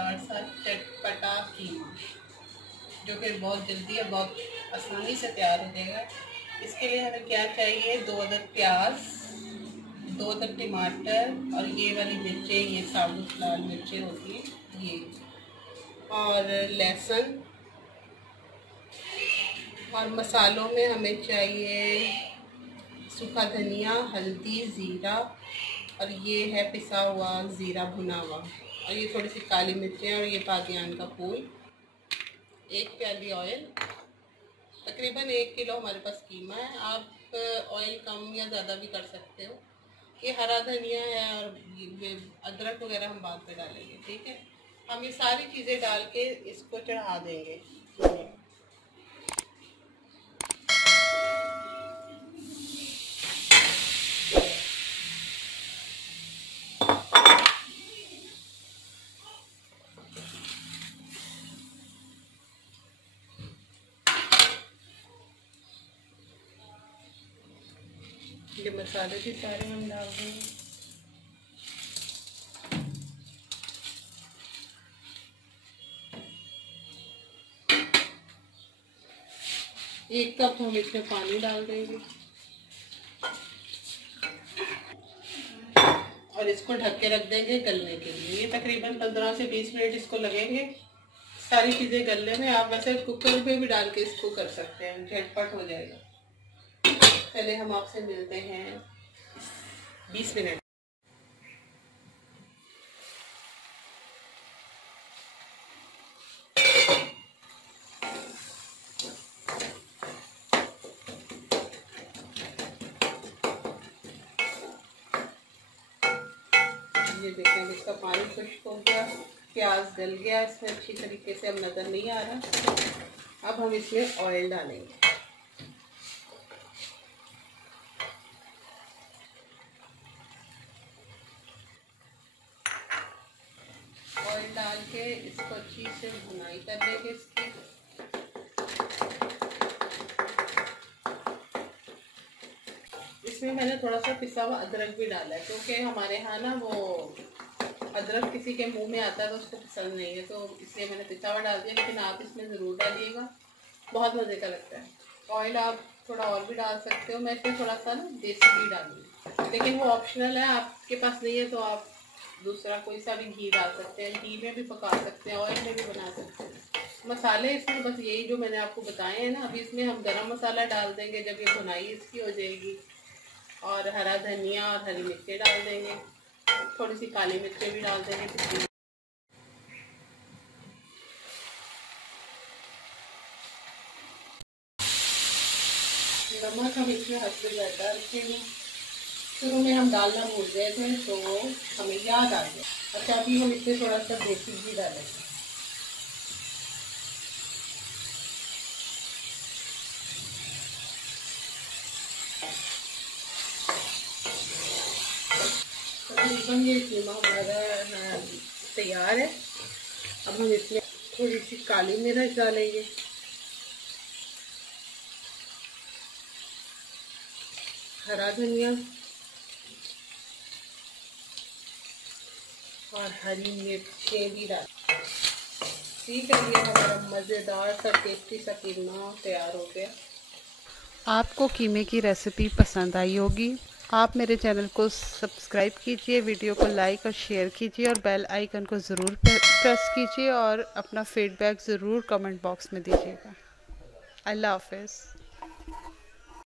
मज़ेदार सा चटपटा कीमा, जो कि बहुत जल्दी और बहुत आसानी से तैयार हो जाएगा। इसके लिए हमें क्या चाहिए, 2 अदद प्याज, 2 अदद टमाटर और ये वाली मिर्चें, ये साबुत लाल मिर्चें होती हैं ये, और लहसुन। और मसालों में हमें चाहिए सूखा धनिया, हल्दी, ज़ीरा, और ये है पिसा हुआ ज़ीरा भुना हुआ, और ये थोड़ी सी काली मिर्चें, और ये बादियान का फूल, 1 प्याली ऑयल। तकरीबन 1 किलो हमारे पास कीमा है। आप ऑयल कम या ज़्यादा भी कर सकते हो। ये हरा धनिया है, और ये अदरक वगैरह हम बाद में डालेंगे, ठीक है। हम ये सारी चीज़ें डाल के इसको चढ़ा देंगे। ये मसाले भी सारे हम डाल देंगे। एक कप हम इसमें पानी डाल देंगे और इसको ढक के रख देंगे गलने के लिए। ये तकरीबन 15 से 20 मिनट इसको लगेंगे सारी चीज़ें गलने में। आप वैसे कुकर पे भी डाल के इसको कर सकते हैं, झटपट हो जाएगा। पहले हम आपसे मिलते हैं 20 मिनट। ये देखें, इसका पानी खुश्क हो गया, प्याज गल गया इसमें अच्छी तरीके से, अब नज़र नहीं आ रहा। अब हम इसमें ऑयल डालेंगे। ऑयल डाल के इसको अच्छी से भुनाई कर लेंगे इसकी। इसमें मैंने थोड़ा सा पिसा हुआ अदरक भी डाला है, क्योंकि हमारे यहाँ ना वो अदरक किसी के मुंह में आता है तो उसको पसंद नहीं है, तो इसलिए मैंने पिसा हुआ डाल दिया। लेकिन आप इसमें ज़रूर डालिएगा, बहुत मज़े का लगता है। ऑयल आप थोड़ा और भी डाल सकते हो। मैं इसमें थोड़ा सा ना देसी घी डालूँगी, लेकिन वो ऑप्शनल है। आपके पास नहीं है तो आप दूसरा कोई सा भी घी डाल सकते हैं। घी में भी पका सकते हैं, ऑयल में भी बना सकते हैं। मसाले इसमें बस यही जो मैंने आपको बताए हैं ना। अभी इसमें हम गरम मसाला डाल देंगे जब ये भुनाई इसकी हो जाएगी, और हरा धनिया और हरी मिर्चें डाल देंगे, थोड़ी सी काली मिर्चें भी डाल देंगे। नमक हम इसमें हद से ज़्यादा रखेंगे। शुरू में हम डालना भूल गए थे तो हमें याद आ गया। अच्छा, अभी हम इसमें थोड़ा सा देसी घी डालेंगे। तकरीबन ये कीमा हमारा तैयार है। अब हम इसमें थोड़ी सी काली मिर्च डालेंगे, हरा धनिया और हरी मिर्चें भी डाल। ठीक है, ये हमारा मज़ेदार सा टेस्टी सा कीमा तैयार हो गया। आपको कीमे की रेसिपी पसंद आई होगी। आप मेरे चैनल को सब्सक्राइब कीजिए, वीडियो को लाइक और शेयर कीजिए, और बेल आइकन को ज़रूर प्रेस कीजिए, और अपना फीडबैक ज़रूर कमेंट बॉक्स में दीजिएगा। अल्लाह हाफ़िज़।